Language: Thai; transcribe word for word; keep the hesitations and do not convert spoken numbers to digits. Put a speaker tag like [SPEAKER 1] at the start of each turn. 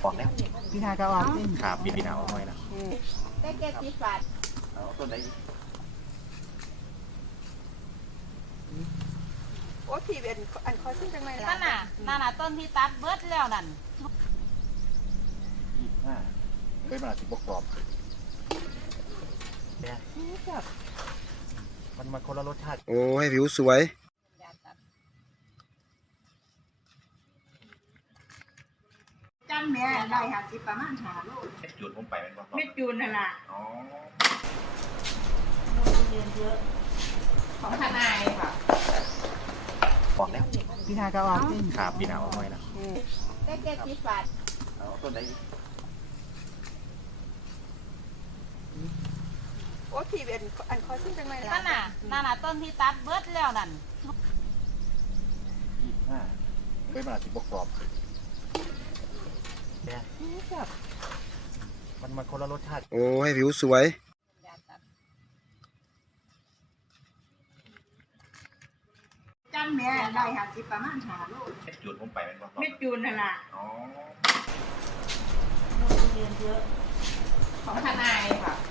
[SPEAKER 1] ออกแล้ว
[SPEAKER 2] พี่นาก็ออกสิ
[SPEAKER 1] ครับปีปีหนาวเอาไว้แล้ว
[SPEAKER 3] ได้เจ็ดสิบบาท
[SPEAKER 1] เอาต้นไหนอีก
[SPEAKER 3] โอ้พี่เป็นอันคอซึ่งจังไรล่ะ
[SPEAKER 4] นั่นน่ะนั่นน่ะต้นที่ตัดเบิดแล้วนั่น
[SPEAKER 1] ยี่สิบห้าเฮ้ยมันอาจจะบกกรอบเนี่ยมันมันคนละรสชาติ
[SPEAKER 5] โอ้ให้ผิวสวย
[SPEAKER 3] จำแม่ได้ค่ะสิประมาณห้าโล
[SPEAKER 1] เม็ดจูนผมไปเป็นบกกรอบ
[SPEAKER 3] เม็ดจูนนั่นล่ะ
[SPEAKER 1] อ๋อ
[SPEAKER 4] ของทนายค่ะ
[SPEAKER 1] ออกแล้ว
[SPEAKER 2] พี่นาก็ออกสิ
[SPEAKER 1] ครับปีหนาวเอาไว้แล้ว
[SPEAKER 3] ได้เจ็ดสิบบาท
[SPEAKER 1] เอาต้นไหนอีก
[SPEAKER 3] โอ้พี่เป็นอันคอซึ่งจังไรล่ะ
[SPEAKER 4] นั่นน่ะนั่นน่ะต้นที่ตัดเบิดแล้วนั่น
[SPEAKER 1] ยี่สิบห้าเฮ้ยมันอาจจะบกกรอบเนี่ยมันมันคนละรสชาติ
[SPEAKER 5] โอ้ให้ผิวสวย
[SPEAKER 3] จำแม่ได้ค่ะสิประมาณห้าโล
[SPEAKER 1] เม็ดจูนผมไปเป็นบกกรอบ
[SPEAKER 3] เม็ดจูนนั่นล่ะ
[SPEAKER 1] อ๋อ
[SPEAKER 4] ของทนายค่ะ